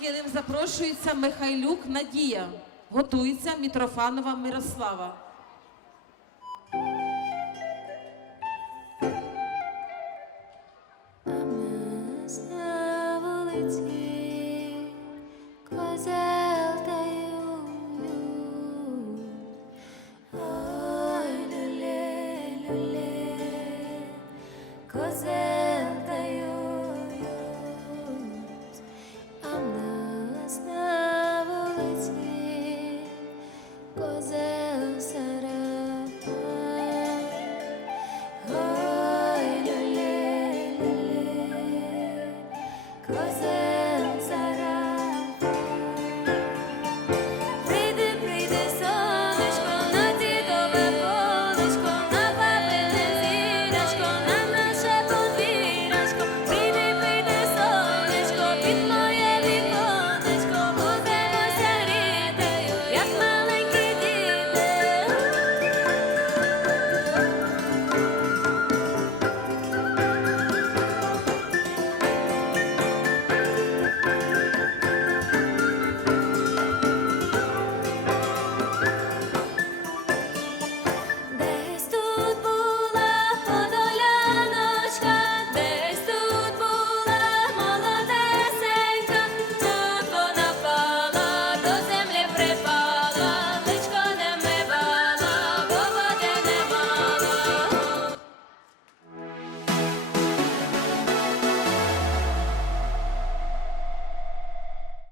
Килим запрошується Михайлюк Надія. Готується Мітрофанова Мирослава. Cause Козацьких козацьких